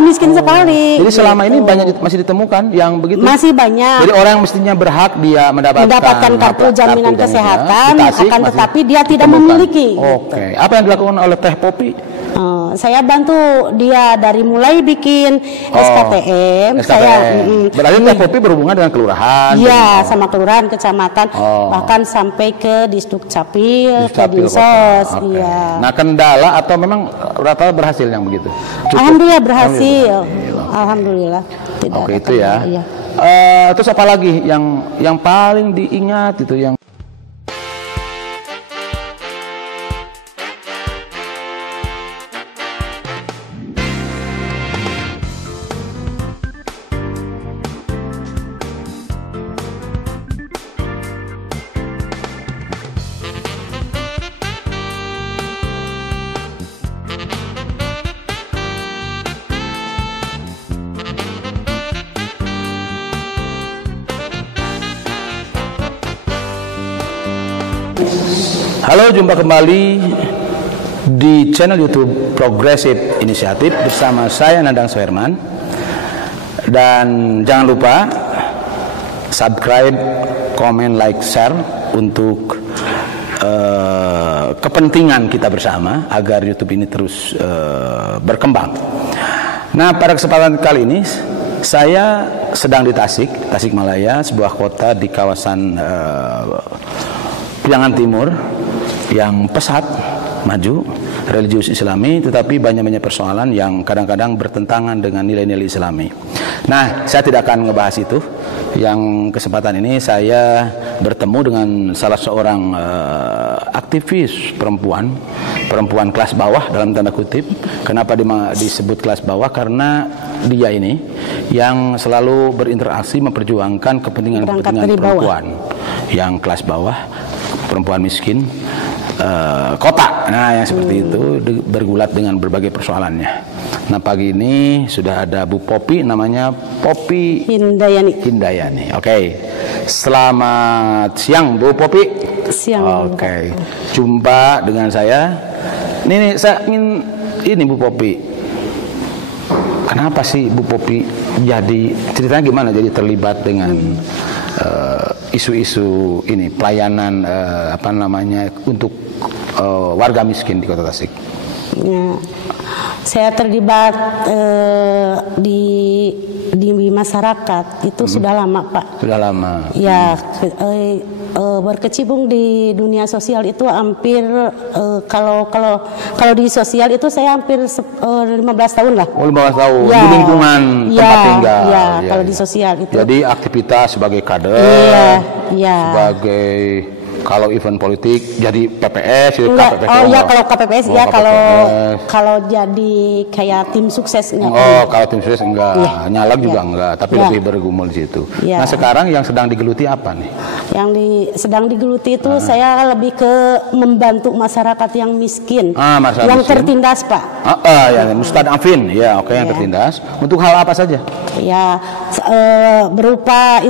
miskin sekali. Jadi selama ini banyak masih ditemukan yang begitu. Masih banyak. Jadi orang yang mestinya berhak dia mendapatkan kartu jaminan kesehatan, akan tetapi dia tidak memiliki. Oke. Apa yang dilakukan oleh Teh Popi? Saya bantu dia dari mulai bikin SKTM. Berarti Teh Popi berhubungan dengan kelurahan? Iya, sama kelurahan, kecamatan, bahkan sampai ke Disduk Capil, ke Dinsos. Iya. Nah, kendala atau memang rata berhasil yang begitu? Alhamdulillah berhasil. Alhamdulillah. Oke, itu ya. Iya. Terus apa lagi yang paling diingat itu yang Halo, jumpa kembali di channel YouTube Progressive Initiative bersama saya Nandang Soerman. Dan jangan lupa subscribe, komen, like, share untuk kepentingan kita bersama agar YouTube ini terus berkembang. Nah, pada kesempatan kali ini saya sedang di Tasikmalaya, sebuah kota di kawasan Priangan Timur yang pesat, maju, religius Islami, tetapi banyak persoalan yang kadang-kadang bertentangan dengan nilai-nilai Islami. Nah, saya tidak akan ngebahas itu. Yang kesempatan ini saya bertemu dengan salah seorang aktivis perempuan kelas bawah dalam tanda kutip. Kenapa disebut kelas bawah? Karena dia ini yang selalu berinteraksi memperjuangkan kepentingan perempuan yang kelas bawah, perempuan miskin, kota. Nah, yang seperti itu bergulat dengan berbagai persoalannya. Nah, pagi ini sudah ada Bu Popi, namanya Popi Hindayani. Oke. Selamat siang Bu Popi. Siang. Oke. Jumpa dengan saya. Ini saya ingin Bu Popi. Kenapa sih Bu Popi jadi ceritanya gimana jadi terlibat dengan isu-isu ini pelayanan untuk warga miskin di Kota Tasik? Ya, saya terlibat di masyarakat itu sudah lama, Pak. Sudah lama. Ya, berkecimpung di dunia sosial itu hampir kalau di sosial itu saya hampir 15 tahun lah. Oh, 15 tahun. Ya, di lingkungan tempat tinggal. Ya, kalau di sosial itu. Jadi aktivitas sebagai kader. Iya. Sebagai kalau event politik jadi PPS, enggak. Kalau KPPS ya, kalau jadi kayak tim sukses enggak. Kalau tim sukses enggak, nyalek juga enggak, tapi lebih bergumul di situ. Nah, sekarang yang sedang digeluti apa nih? Yang sedang digeluti itu saya lebih ke membantu masyarakat yang miskin, yang tertindas, Pak. Yang mustadafin, yang tertindas. Untuk hal apa saja? Ya, berupa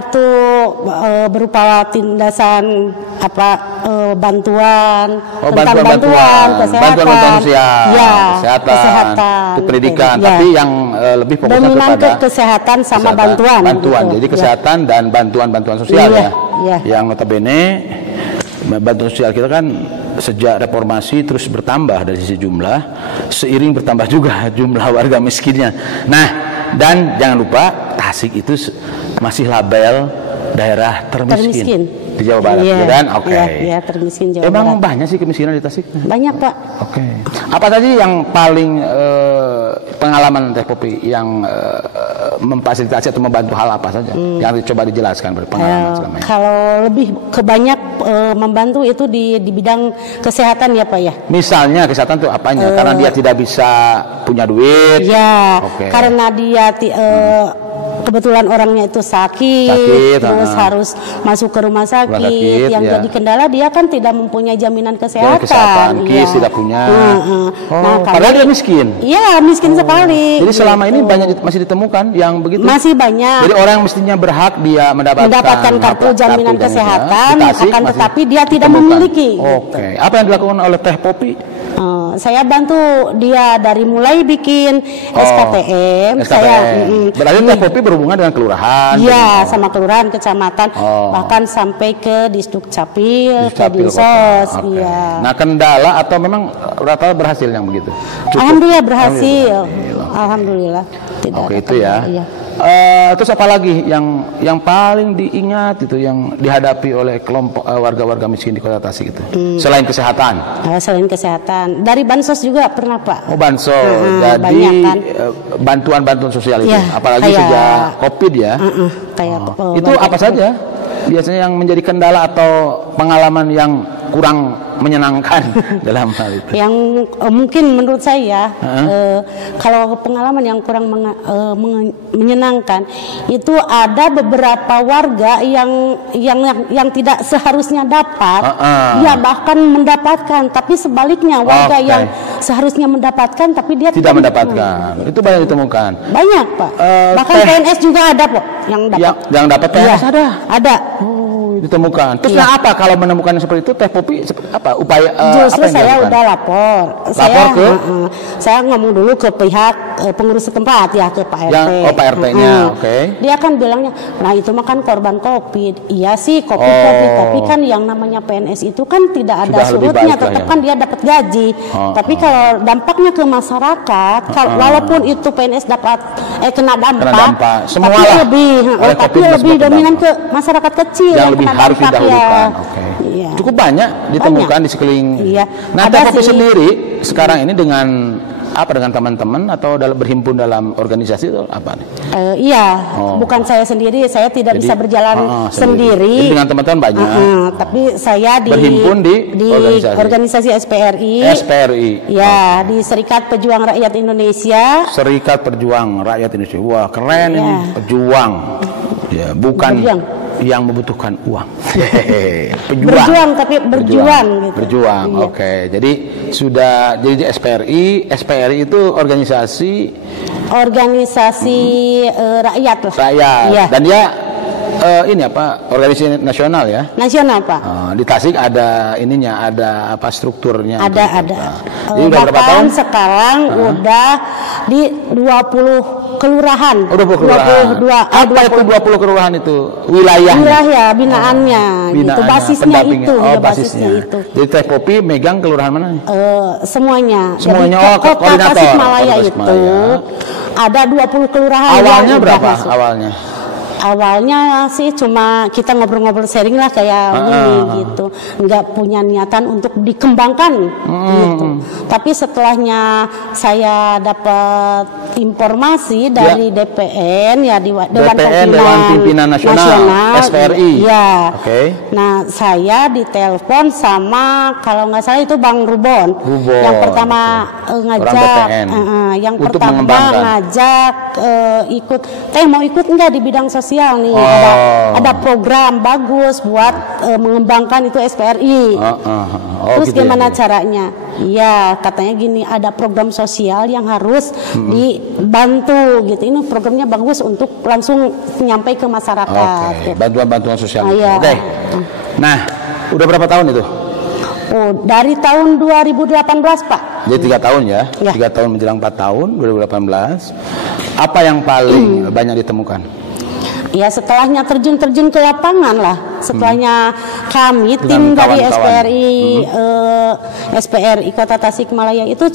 tindasan bantuan kesehatan, kesehatan, pendidikan, tapi yang lebih fokusnya kepada kesehatan sama bantuan. Jadi kesehatan dan bantuan sosial yang notabene bantuan sosial kita kan sejak reformasi terus bertambah dari sisi jumlah, seiring bertambah juga jumlah warga miskinnya. Nah, dan jangan lupa Tasik itu masih label daerah termiskin. Di Jawa Barat, Iya, termiskin Jawa Barat. Emang banyak sih kemiskinan di Tasik? Banyak, Pak. Apa tadi yang paling pengalaman Teh Popi yang memfasilitasi atau membantu hal apa saja? Yang coba dijelaskan pengalaman selama ini. Kalau lebih kebanyak membantu itu di bidang kesehatan ya, Pak ya. Misalnya kesehatan itu apanya? Karena dia tidak bisa punya duit. Ya, karena dia kebetulan orangnya itu sakit terus harus masuk ke rumah sakit yang jadi kendala dia kan tidak mempunyai jaminan kesehatan. KIS tidak punya. Nah, padahal dia miskin. Iya, miskin sekali. Jadi selama ini banyak masih ditemukan yang begitu. Masih banyak. Jadi orang yang mestinya berhak dia mendapatkan kartu jaminan kesehatan, akan tetapi dia tidak memiliki. Apa yang dilakukan oleh Teh Popi? Saya bantu dia dari mulai bikin SKTM. Berarti Teh Popi berhubungan dengan kelurahan? Iya, sama kelurahan, kecamatan, bahkan sampai ke Disduk Capil, ke Dinsos. Iya. Nah, kendala atau memang rata berhasil yang begitu? Alhamdulillah berhasil. Alhamdulillah. Oke, itu ya. Iya. Terus apa lagi yang paling diingat itu yang dihadapi oleh kelompok warga-warga miskin di Kota Tasik itu? Selain kesehatan? Selain kesehatan, dari bansos juga pernah Pak. Bansos, jadi kan? Bantuan-bantuan sosial itu, apalagi sejak COVID ya. Itu apa saja biasanya yang menjadi kendala atau pengalaman yang kurang menyenangkan dalam hal itu? Yang mungkin menurut saya kalau pengalaman yang kurang menyenangkan itu ada beberapa warga yang tidak seharusnya dapat, dia bahkan mendapatkan, tapi sebaliknya warga yang seharusnya mendapatkan tapi dia tidak mendapatkan. Itu banyak ditemukan. Banyak Pak. Bahkan PNS juga ada Pak yang dapat. Yang dapat PNS ada. Ditemukan. Terus apa kalau menemukan seperti itu Teh Popi apa upaya justru apa saya udah lapor. Saya ngomong dulu ke pihak pengurus setempat ya, ke Pak RT. Pak RT-nya, Dia kan bilangnya, nah itu mah kan korban COVID. Iya sih COVID, tapi kan yang namanya PNS itu kan tidak ada surutnya, tetap kan dia dapat gaji. Tapi kalau dampaknya ke masyarakat, walaupun itu PNS dapat kena dampak, tapi lebih dominan ke masyarakat kecil yang lebih harus didahulukan. Cukup banyak ditemukan di sekeliling. Nah, Teh Popi sendiri sekarang ini dengan teman-teman atau berhimpun dalam organisasi itu apa nih? Bukan saya sendiri, saya tidak bisa berjalan sendiri. Jadi dengan teman-teman banyak. Tapi saya berhimpun di organisasi SPRI. Ya, di Serikat Pejuang Rakyat Indonesia. Serikat Pejuang Rakyat Indonesia. Wah, keren ini, pejuang. Ya, bukan yang membutuhkan uang. Berjuang tapi berjuang gitu. Berjuang. Jadi sudah jadi SPRI itu organisasi rakyat lah. Rakyat. Dan dia ini organisasi nasional ya? Nasional Pak. Di Tasik ada ininya, ada strukturnya? Ada. Jadi udah berapa tahun? Sekarang udah di 20 kelurahan. 20 kelurahan. 20 kelurahan itu wilayahnya? Wilayah binaannya. Gitu. Basisnya itu. Basisnya itu. Jadi Teh Popi megang kelurahan mana? Semuanya. Kota Tasikmalaya itu ada 20 kelurahan. Awalnya berapa? Awalnya sih cuma kita ngobrol-ngobrol sharing lah kayak gini gitu, nggak punya niatan untuk dikembangkan gitu. Tapi setelahnya saya dapat informasi dari DPN ya, Dewan Pimpinan Nasional SPRI. Ya. Nah saya ditelepon sama kalau nggak salah itu Bang Rubon. Yang pertama ngajak, ikut. Mau ikut nggak di bidang sosial? Nih ada program bagus buat mengembangkan itu SPRI. Terus gitu gimana caranya? Iya, katanya gini, ada program sosial yang harus dibantu gitu. Ini programnya bagus untuk langsung nyampe ke masyarakat. Bantuan-bantuan sosial. Nah, udah berapa tahun itu? Dari tahun 2018 Pak. Jadi 3 tahun ya? 3 tahun menjelang 4 tahun 2018. Apa yang paling banyak ditemukan? Ya setelahnya terjun ke lapangan lah. Setelahnya kami tim dari SPRI Kota Tasikmalaya itu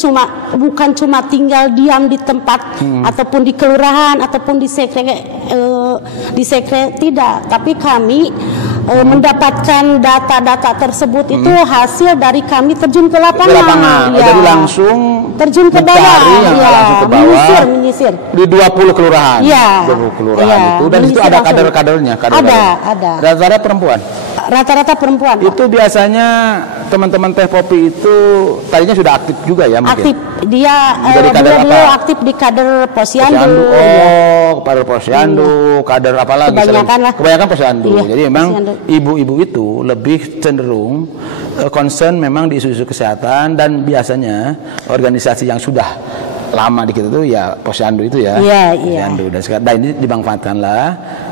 bukan cuma tinggal diam di tempat ataupun di kelurahan ataupun di sekre tidak, tapi kami mendapatkan data-data tersebut itu hasil dari kami terjun ke lapangan. Jadi langsung terjun ke bawah, menyisir di 20 kelurahan. 20 kelurahan itu, dan itu ada kader-kadernya. Ada. Rata-rata perempuan. Rata-rata perempuan. Itu biasanya teman-teman Teh Popi itu tadinya sudah aktif juga ya mungkin? Aktif. Dia aktif di kader Posyandu. Kader Posyandu, kader apa lagi? Kebanyakan Posyandu. Jadi memang ibu-ibu itu lebih cenderung concern memang di isu-isu kesehatan, dan biasanya organisasi yang sudah lama di kita itu ya Posyandu itu ya. Posyandu. Dan ini dimanfaatkanlah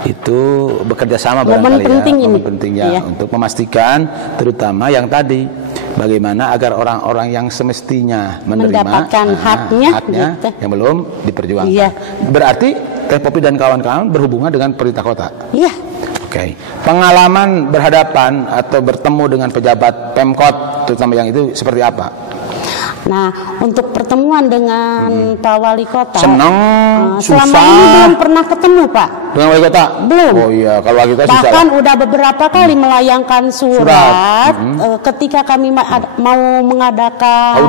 itu bekerja sama barangkali momen penting ya untuk memastikan terutama yang tadi bagaimana agar orang-orang yang semestinya mendapatkan haknya gitu, yang belum diperjuangkan. Iya. Berarti Teh Popi dan kawan-kawan berhubungan dengan pemerintah kota. Iya. Oke. Pengalaman berhadapan atau bertemu dengan pejabat Pemkot terutama yang itu seperti apa? Nah, untuk pertemuan dengan Pak Wali Kota, senang, selama susah. ini belum pernah ketemu, Pak. Dengan Wali Kota? Belum. Oh iya, kalau Wali Kota susah. Bahkan udah beberapa kali melayangkan surat. Ketika kami mau mengadakan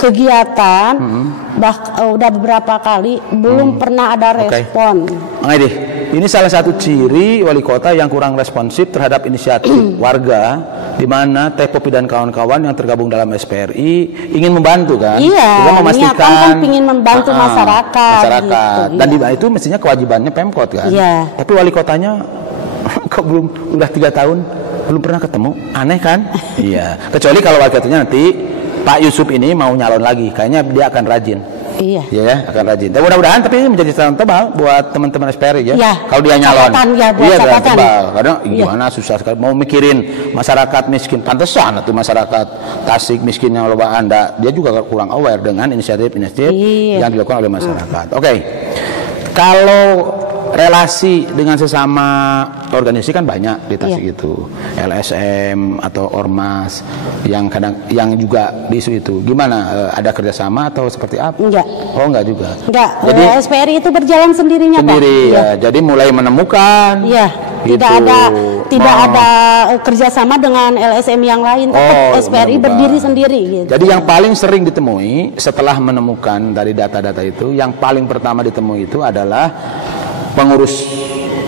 kegiatan, udah beberapa kali belum pernah ada respon. Ini salah satu ciri Wali Kota yang kurang responsif terhadap inisiatif warga, di mana Teh Popi dan kawan-kawan yang tergabung dalam SPRI ingin membantu kan? Iya, juga memastikan ingin membantu masyarakat. Gitu, dan itu mestinya kewajibannya Pemkot kan? Iya. Tapi Wali Kotanya kok belum, udah 3 tahun belum pernah ketemu, aneh kan? Iya. Kecuali kalau Wali Kotanya nanti Pak Yusuf ini mau nyalon lagi, kayaknya dia akan rajin. Iya. Ya, akan rajin. Dan mudah-mudahan tapi ini menjadi catatan tebal buat teman-teman SPRI ya. Iya. Kalau dia nyalon. Iya, tebal. Karena gimana susah sekali mau mikirin masyarakat miskin. Pantesan atau masyarakat Tasik miskin yang loba Anda, dia juga kurang aware dengan inisiatif-inisiatif yang dilakukan oleh masyarakat. Oke. Kalau relasi dengan sesama organisasi kan banyak di Tasik itu, LSM atau ormas yang juga di isu itu. Gimana? Ada kerjasama atau seperti apa? Enggak. Oh enggak juga. Enggak. Jadi SPRI itu berjalan sendirinya, sendiri, Pak. Ya. Jadi mulai menemukan. Iya. Tidak ada kerjasama dengan LSM yang lain. Tetap SPRI berdiri sendiri. Gitu. Jadi yang paling sering ditemui setelah menemukan dari data-data itu, yang paling pertama ditemui itu adalah pengurus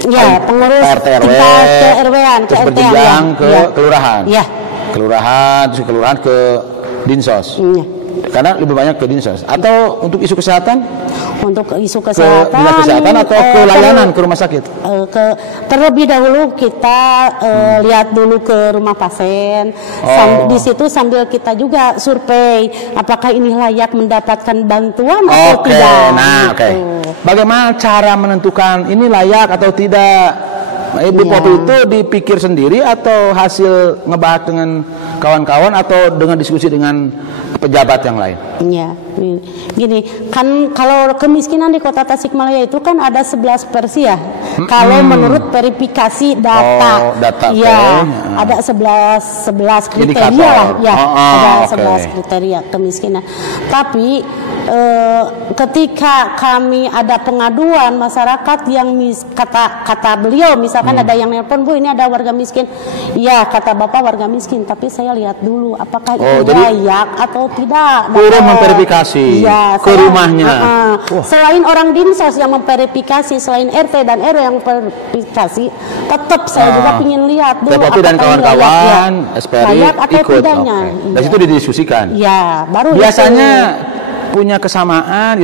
RT RW-an, terus berjenjang ke kelurahan. Iya. Terus kelurahan ke Dinsos. Iya. Karena lebih banyak ke Dinsos. Atau untuk isu kesehatan? Untuk isu kesehatan. Ke kesehatan atau ke layanan ke rumah sakit? Terlebih dahulu kita lihat dulu ke rumah pasien. Di situ sambil kita juga survei apakah ini layak mendapatkan bantuan atau tidak. Bagaimana cara menentukan ini layak atau tidak? Ibu Popi itu dipikir sendiri atau hasil ngebahas dengan kawan-kawan atau dengan diskusi dengan pejabat yang lain? Iya, gini kan kalau kemiskinan di Kota Tasikmalaya itu kan ada 11 versi ya. Kalau menurut verifikasi data, ada 11 kriteria lah, ada 11 kriteria kemiskinan. Tapi ketika kami ada pengaduan masyarakat yang kata beliau misalkan ada yang nelpon, Bu ini ada warga miskin, ya kata Bapak warga miskin, tapi saya lihat dulu apakah itu layak atau tidak. Turun memverifikasi ke rumahnya. Selain orang Dinsos yang memverifikasi, selain RT dan RW yang memverifikasi, tetap saya juga ingin lihat dulu apakah dan kawan-kawan SPRI ikut. Dan itu didiskusikan. Ya, baru biasanya punya kesamaan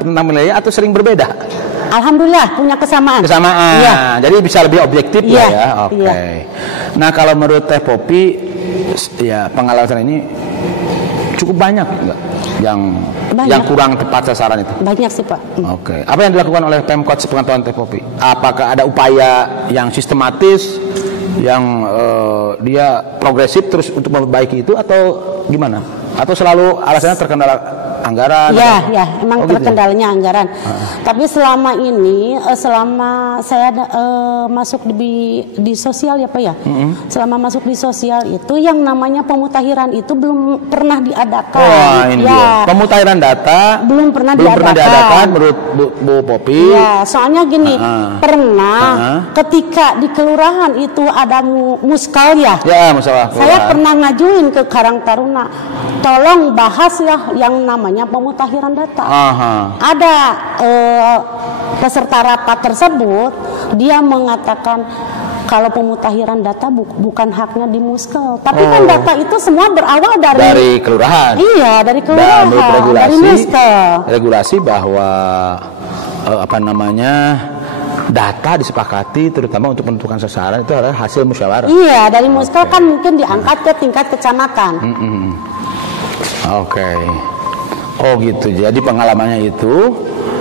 tentang wilayah atau sering berbeda? Alhamdulillah punya kesamaan. Jadi bisa lebih objektif ya. Nah kalau menurut Teh Popi, ya pengalaman ini cukup banyak enggak yang kurang tepat sasaran itu? Banyak sih, Pak. Apa yang dilakukan oleh Pemkot sepengetahuan Teh Popi? Apakah ada upaya yang sistematis yang dia progresif terus untuk memperbaiki itu atau gimana? Atau selalu alasannya terkendala anggaran? Emang terkendalanya anggaran. Tapi selama ini, selama saya masuk di sosial ya Pak ya, selama masuk di sosial itu yang namanya pemutahiran itu belum pernah diadakan. Pemutahiran data belum pernah diadakan menurut Bu Popi. Soalnya gini, pernah ketika di kelurahan itu ada muskal musalah. Saya pernah ngajuin ke Karang Taruna, tolong bahas yang namanya pemutahiran data. Ada peserta rapat tersebut, dia mengatakan kalau pemutahiran data bukan haknya di Muskel, tapi kan data itu semua berawal dari kelurahan. Iya, dari kelurahan, dari Muskel. Regulasi bahwa data disepakati terutama untuk menentukan sasaran itu adalah hasil musyawarah. Iya, dari Muskel kan mungkin diangkat ke tingkat kecamatan. Oh gitu. Jadi pengalamannya itu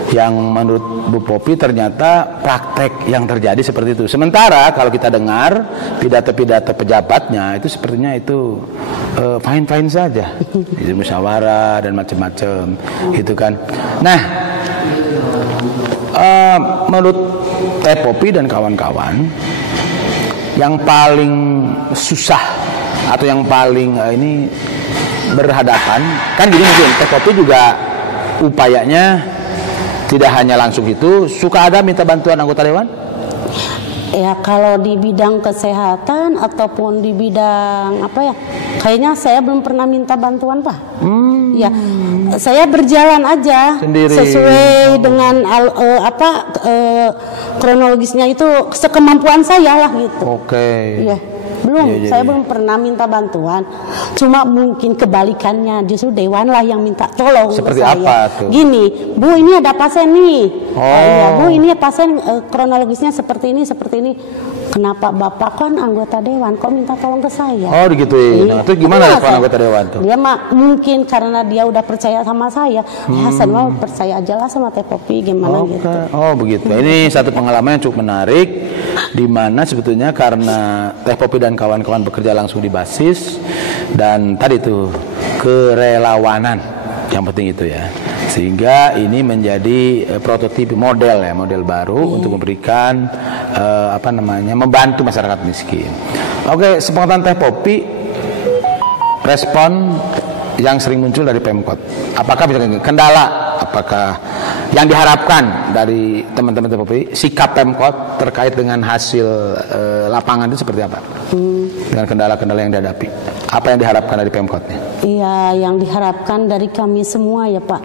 yang menurut Bu Popi ternyata praktek yang terjadi seperti itu. Sementara kalau kita dengar pidato-pidato pejabatnya itu sepertinya itu fine-fine saja, itu musyawarah dan macam-macam, itu kan. Nah, menurut Teh Popi dan kawan-kawan, yang paling susah atau yang paling ini berhadapan kan gini, mungkin Teh Popi juga upayanya tidak hanya langsung itu, suka ada minta bantuan anggota dewan? Ya kalau di bidang kesehatan ataupun di bidang apa ya, kayaknya saya belum pernah minta bantuan Pak. Ya, saya berjalan aja sendiri, sesuai dengan kronologisnya itu sekemampuan saya lah gitu. Oke. Ya. Belum, saya belum pernah minta bantuan. Cuma mungkin kebalikannya, justru dewan lah yang minta tolong. Seperti saya. Apa tuh? Gini, Bu, ini ada pasien nih. Iya, Bu, ini pasien kronologisnya seperti ini, seperti ini. Kenapa Bapak kan anggota dewan, kok minta tolong ke saya? Oh, digituin. Nah, itu gimana respon anggota dewan tuh? Dia mungkin karena dia udah percaya sama saya. Ya, saya mau percaya aja lah sama Teh Popi, gimana gitu. Oh, begitu. Ini satu pengalaman yang cukup menarik, di mana sebetulnya karena Teh Popi dan kawan-kawan bekerja langsung di basis, dan tadi tuh kerelawanan yang penting itu ya, sehingga ini menjadi prototip model ya, model baru untuk memberikan membantu masyarakat miskin. Oke, sepengetahuan Teh Popi, respon yang sering muncul dari Pemkot, apakah bisa kendala, apakah yang diharapkan dari teman-teman Teh Popi, sikap Pemkot terkait dengan hasil lapangan itu seperti apa? Dengan kendala-kendala yang dihadapi, apa yang diharapkan dari Pemkotnya? Iya, yang diharapkan dari kami semua ya Pak,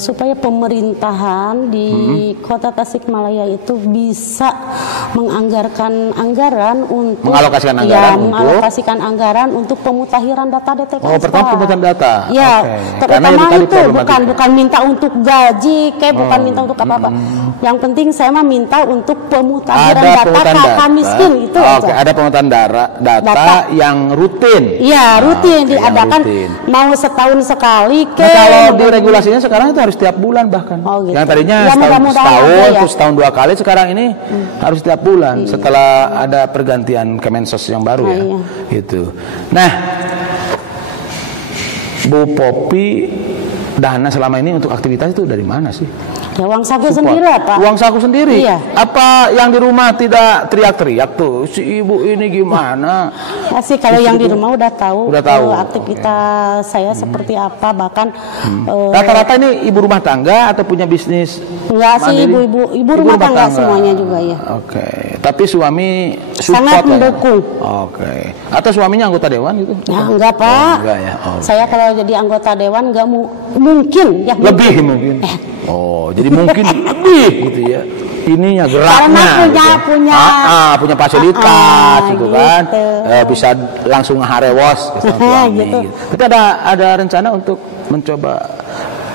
supaya pemerintahan di Kota Tasikmalaya itu bisa mengalokasikan anggaran untuk pemutahiran data DTKS. Oh, pertama pemutahiran data. Ya, terutama itu bukan minta untuk gaji, bukan minta untuk apa-apa. Yang penting saya mah minta untuk pemutahiran data kakak miskin itu. Oke, ada pemutahiran data yang rutin. Iya, rutin diadakan mau setahun sekali. Nah, kalau di regulasinya sekarang itu harus setiap bulan bahkan. Oh, gitu. Yang tadinya setahun 2 kali, sekarang ini harus setiap bulan setelah ada pergantian Kemensos yang baru ya. Gitu. Nah, Bu Popi, dana selama ini untuk aktivitas itu dari mana sih? Ya uang saku sendiri Pak. Uang saku sendiri? Iya. Apa yang di rumah tidak teriak-teriak tuh, si ibu ini gimana? Ya sih, kalau yang di rumah udah tahu aktivitas saya seperti apa, bahkan rata-rata ini ibu rumah tangga atau punya bisnis? Enggak sih, ibu rumah tangga semuanya juga ya. Oke. Tapi suami sangat mendukung. Oke. Atau suaminya anggota dewan gitu? Ya enggak Pak. Enggak ya. Saya kalau jadi anggota dewan enggak mungkin ya. Lebih mungkin. Oh, jadi mungkin lebih gitu ya. Ininya geraknya. Karena punya fasilitas gitu kan. Bisa langsung ngeharewos gitu. Tapi ada rencana untuk mencoba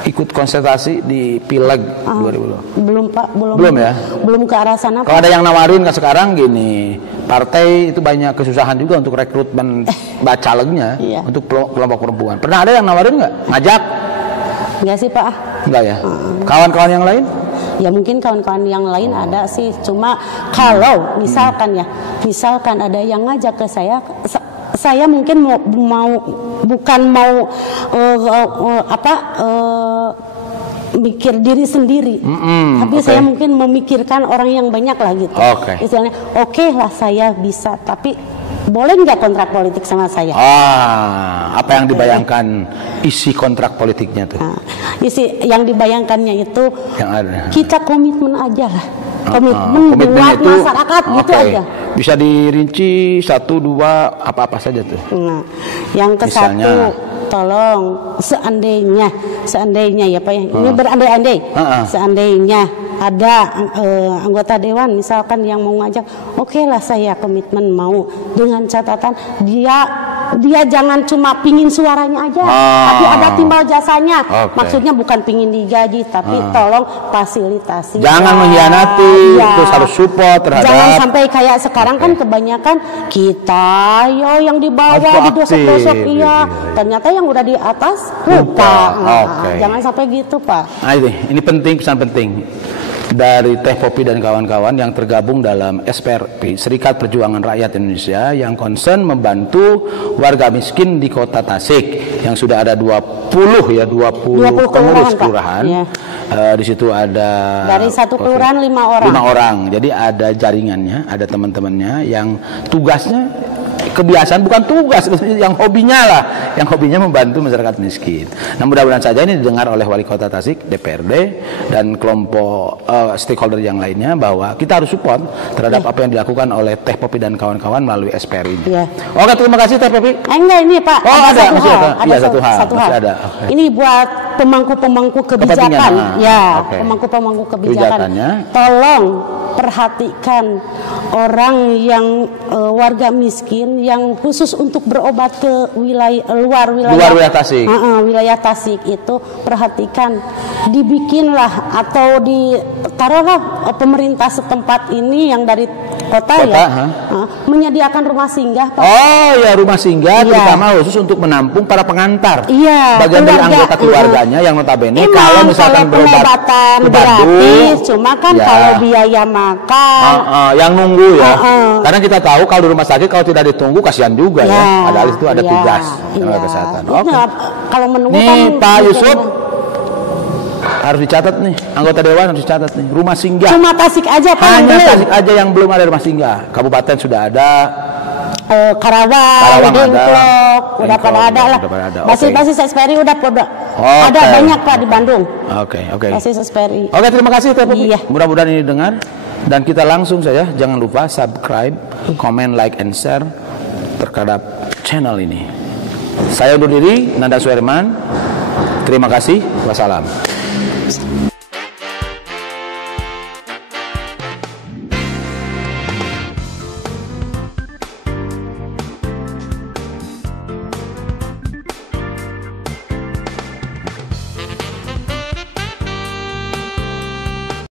ikut konsultasi di Pileg 2020? Belum Pak, belum ya. Belum ke arah sana. Kalau ada yang nawarin kan sekarang gini, partai itu banyak kesusahan juga untuk rekrutmen bacalegnya untuk kelompok perempuan. Pernah ada yang nawarin nggak? Ngajak? Enggak sih Pak. Enggak ya. Kawan-kawan yang lain? Ya mungkin kawan-kawan yang lain ada sih. Cuma kalau misalkan ada yang ngajak ke saya mungkin bukan mau mikir diri sendiri, tapi saya mungkin memikirkan orang yang banyak lah gitu. Istilahnya, lah saya bisa, tapi boleh nggak kontrak politik sama saya? Apa yang dibayangkan isi kontrak politiknya tuh? Isi yang dibayangkannya itu yang ada. Kita komitmen aja lah. Komitmen buat masyarakat gitu aja. Bisa dirinci 1, 2 apa-apa saja tuh. Nah, yang ke satu, tolong seandainya ya Pak ya, ini berandai-andai, seandainya ada anggota dewan misalkan yang mau ngajak, lah saya komitmen mau, dengan catatan dia dia jangan cuma pingin suaranya aja, tapi ada timbal jasanya. Maksudnya bukan pingin digaji, tapi tolong fasilitasi. Jangan mengkhianati, terus harus support terhadap. Jangan sampai kayak sekarang kan kebanyakan kita yang di bawah didosok-dosok, ternyata yang udah di atas lupa. Jangan sampai gitu, Pak. Nah, ini penting, pesan penting dari Teh Popi dan kawan-kawan yang tergabung dalam SPRP, Serikat Perjuangan Rakyat Indonesia, yang concern membantu warga miskin di Kota Tasik yang sudah ada 20 pengurus kelurahan. Di situ ada dari satu kelurahan 5 orang. 5 orang. Jadi ada jaringannya, ada teman-temannya yang tugasnya kebiasaan, bukan tugas, yang hobinya membantu masyarakat miskin. Nah, mudah-mudahan saja ini didengar oleh Wali Kota Tasik, DPRD, dan kelompok stakeholder yang lainnya, bahwa kita harus support terhadap apa yang dilakukan oleh Teh Popi dan kawan-kawan melalui SPR ini. Oke, terima kasih Teh Popi. Enggak, ini Pak, ada satu hal. Ada. Ini buat pemangku-pemangku kebijakan. Pemangku-pemangku kebijakan. Tolong perhatikan orang yang warga miskin yang khusus untuk berobat ke luar wilayah Tasik. Wilayah Tasik itu perhatikan, dibikinlah atau ditaruhlah pemerintah setempat ini yang dari kota menyediakan rumah singgah, Pak. Rumah singgah terutama khusus untuk menampung para pengantar. Bagian dari anggota keluarganya yang notabene kalau misalkan berobat ke Bandung, cuma kan kalau biaya makan yang nunggu karena kita tahu kalau di rumah sakit kalau tidak ditunggu kasihan juga padahal itu ada tugas kesehatan. Kalau menunggu nih Pak Yusuf harus dicatat nih, anggota dewan harus dicatat nih, rumah singgah cuma Tasik aja Pak, hanya Tasik aja yang belum ada rumah singgah. Kabupaten sudah ada, Karawang Dengklok udah pada ada lah. Basis SPRI udah ada banyak Pak di Bandung. Basis SPRI. Terima kasih Teh Popi. Mudah-mudahan ini dengar, dan kita langsung saja, jangan lupa subscribe, comment, like, and share terhadap channel ini. Saya undur diri, Nanda Suherman. Terima kasih. Wassalam.